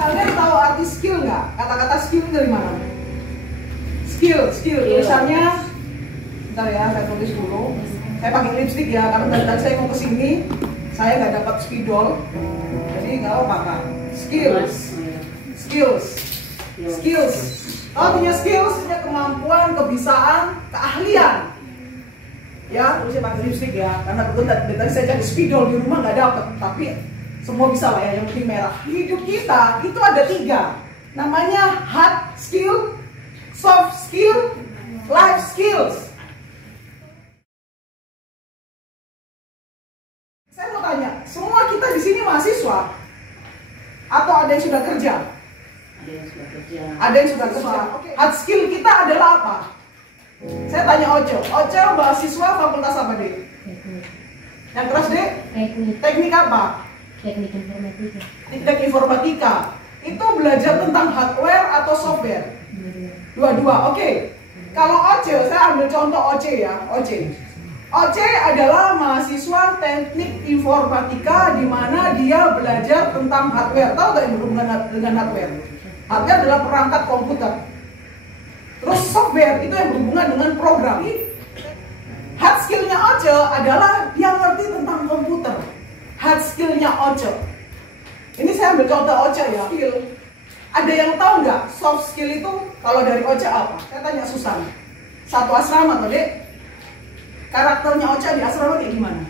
Kalian tahu arti skill nggak? Kata-kata skill dari mana? Skill. Tulisannya, bentar ya, saya tulis dulu. Saya pakai lipstick ya, karena tadi saya mau kesini, saya nggak dapat spidol, jadi nggak apa-apa kan. Skills. Kalau punya skills, punya kemampuan, kebiasaan, keahlian. Ya, terus saya pakai lipstick ya, karena kebetulan tadi saya cari spidol di rumah nggak dapet, tapi semua bisa lah ya, yang penting merah. Hidup kita itu ada 3, namanya hard skill, soft skill, life skills. Saya mau tanya, semua kita di sini mahasiswa atau ada yang sudah kerja? Ada yang sudah kerja. Okay. Hard skill kita adalah apa? Saya tanya Oce mahasiswa fakultas apa deh? Yang keras deh? Teknik apa? Teknik informatika. Teknik informatika. Itu belajar tentang hardware atau software? Dua-dua. Oke. Kalau Oce, saya ambil contoh Oce ya. Oce adalah mahasiswa teknik informatika di mana dia belajar tentang hardware. Tahu nggak yang berhubungan dengan hardware? Hardware adalah perangkat komputer. Terus software itu yang berhubungan dengan program. Hard skillnya Oce adalah dia ngerti tentang komputer. Hard skillnya Oce. Ini saya ambil contoh Oce ya. Skill. Ada yang tahu nggak soft skill itu kalau dari Oce apa? Saya tanya Susan. Satu asrama tuh dek. Karakternya Oce di asrama kayak gimana?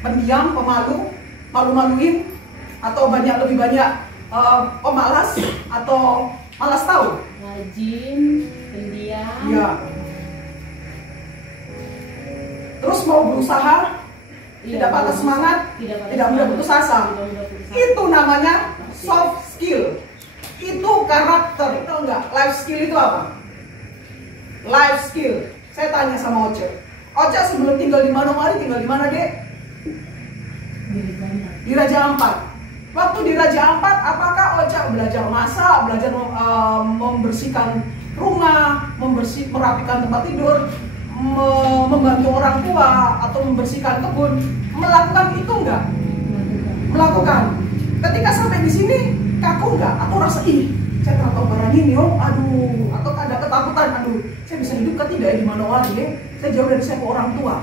Pendiam, pemalu, malu-maluin, atau lebih banyak pemalas atau malas tahu? Rajin, pendiam. Iya. Terus mau berusaha, tidak patah semangat, tidak mudah putus asa. Itu namanya soft skill. Itu karakter. Itu enggak. Life skill itu apa? Life skill. Saya tanya sama Oce sebelum tinggal di Manomari tinggal di mana dek? Di Raja Ampat. Waktu di Raja Ampat, apakah Oce belajar masak, belajar membersihkan rumah, merapikan tempat tidur, membantu orang tua, atau membersihkan kebun? Melakukan itu enggak? Melakukan. Ketika sampai di sini, kaku enggak? Atau rasa saya tak tahu barang ini, aduh, atau ada ketakutan, aduh, saya bisa hidup kan tidak ya di Manowari ya? Saya jauh dari siapa orang tua.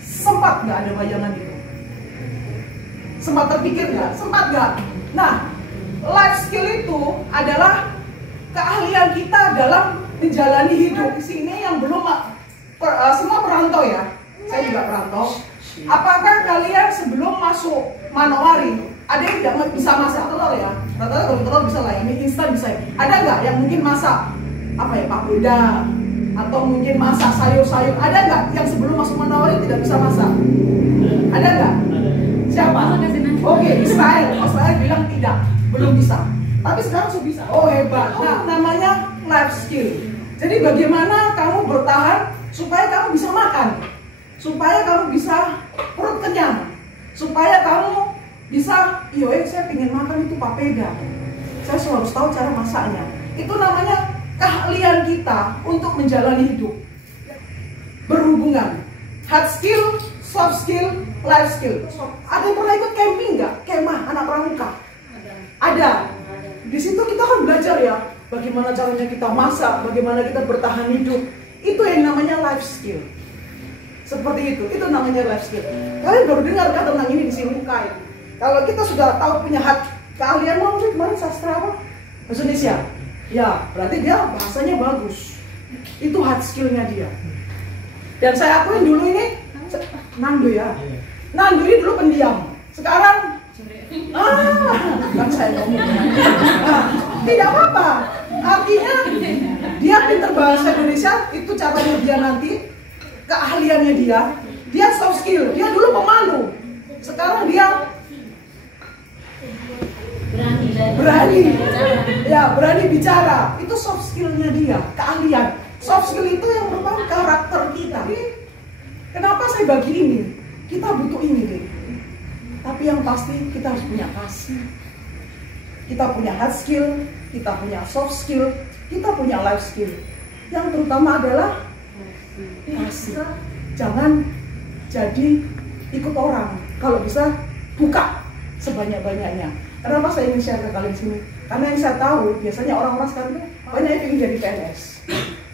Sempat nggak ada bayangan itu? Sempat terpikir nggak? Sempat nggak? Nah, life skill itu adalah keahlian kita dalam menjalani hidup. Di sini yang belum semua perantau ya, saya juga perantau. Apakah kalian sebelum masuk Manowari ada yang tidak bisa masak telur ya? Rata-rata kalau telur bisa lah, ini instan bisa. Ada nggak yang mungkin masak apa ya, paprika atau mungkin masak sayur-sayur? Ada nggak yang sebelum masuk Manowari tidak bisa masak? Ada nggak? Siapa? Oke, Israel bilang tidak, belum bisa. Tapi sekarang sudah bisa. Oh hebat. Nah, namanya life skill. Jadi bagaimana kamu bertahan supaya kamu bisa makan, supaya kamu bisa perut kenyang, supaya kamu bisa, saya pengen makan itu papeda. Saya harus tahu cara masaknya. Itu namanya keahlian kita untuk menjalani hidup. Berhubungan hard skill, soft skill, life skill. Ada yang pernah ikut camping nggak? Kemah anak pramuka? Ada. Di situ kita kan belajar ya, bagaimana caranya kita masak, bagaimana kita bertahan hidup. Itu yang namanya life skill. Seperti itu namanya life skill. Kalian baru dengar kan tentang ini di sini kain. Kalau kita sudah tahu punya keahlian, kemarin sastra apa? Bahasa Indonesia. Ya, berarti dia bahasanya bagus. Itu hard skillnya dia. Dan saya akuin dulu ini, Nando ya. Nando ini dulu pendiam. Sekarang, kan saya ngomong. Tidak apa-apa. Artinya, dia pintar bahasa Indonesia, itu caranya dia nanti, keahliannya dia soft skill. Dia dulu pemalu. Sekarang dia berani bicara. Itu soft skillnya dia, keahlian. Soft skill itu yang merupakan karakter kita. Kenapa saya bagi ini? Kita butuh ini deh. Tapi yang pasti kita harus punya kasih. Kita punya hard skill, kita punya soft skill, kita punya life skill. Yang terutama adalah kasih. Jangan jadi ikut orang. Kalau bisa buka sebanyak-banyaknya. Kenapa saya ingin share ke kalian sini? Karena yang saya tahu biasanya orang-orang sekarang itu banyak yang ingin jadi PNS.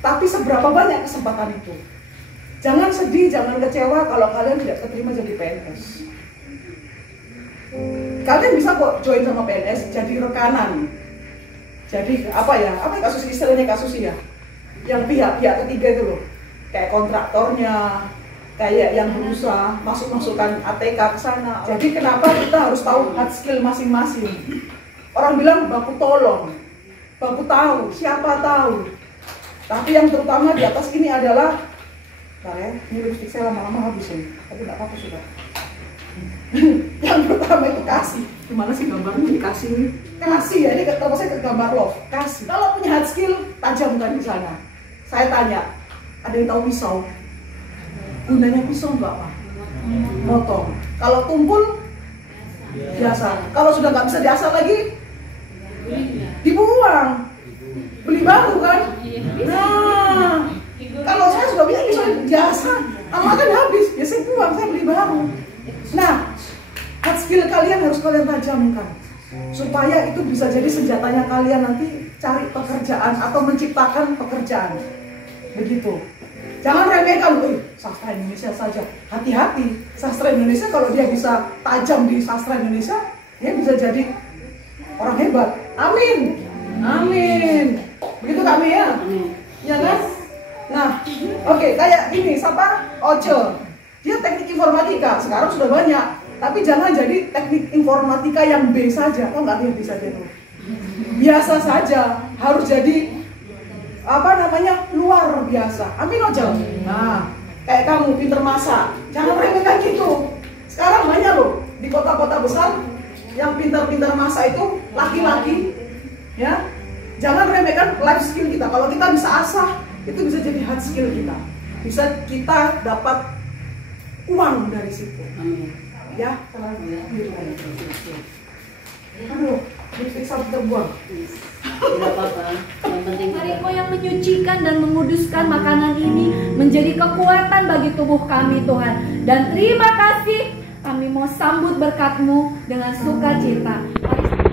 Tapi seberapa banyak kesempatan itu? Jangan sedih, jangan kecewa kalau kalian tidak keterima jadi PNS. Kalian bisa kok join sama PNS jadi rekanan. Jadi apa ya kasus istilahnya kasus ya? Yang pihak ketiga itu loh, kayak kontraktornya, kayak yang berusaha masukkan ATK ke sana. Jadi kenapa kita harus tahu hard skill masing-masing? Orang bilang baku tolong, baku tahu, siapa tahu. Tapi yang terutama di atas ini adalah, ini lipstick saya lama-lama habis ya, tapi nggak apa-apa sudah. Yang pertama itu kasih. Gimana sih gambarnya dikasih ini? Kasih ya, ini kalau saya ke gambar love, kasih. Kalau punya hard skill, tajamkan di sana. Saya tanya, ada yang tahu pisau? Gunanya pisau enggak apa? Motong. Kalau tumpul, biasa. Kalau sudah nggak bisa diasah lagi, dibuang. Beli baru kan? Nah, kalau saya sudah punya pisau biasa, lama kan habis, ya saya buang, saya beli baru. Nah, hard skill kalian harus kalian tajamkan supaya itu bisa jadi senjatanya kalian nanti cari pekerjaan atau menciptakan pekerjaan. Begitu. Jangan remehkan, sastra Indonesia saja. Hati-hati, sastra Indonesia kalau dia bisa tajam di sastra Indonesia, dia bisa jadi orang hebat. Amin. Amin. Begitu kami ya? Ya kan? Nah, oke, kayak ini siapa? Oce. Dia teknik informatika, sekarang sudah banyak. Tapi jangan jadi teknik informatika yang B saja. Kok nggak B saja tuh? Biasa saja, harus jadi luar biasa. Amin Oce. Nah, kayak kamu pinter masak, jangan remehkan gitu. Sekarang banyak loh di kota-kota besar yang pintar-pintar masak itu laki-laki, ya. Jangan remehkan life skill kita. Kalau kita bisa asah, itu bisa jadi hard skill kita. Bisa kita dapat uang dari situ. Amin. Ya, aduh, lipstick sampai terbuang. Tidak apa-apa. Yang penting Hariko yang menyucikan dan menguduskan makanan ini menjadi kekuatan bagi tubuh kami Tuhan. Dan terima kasih, kami mau sambut berkat-Mu dengan sukacita. Mari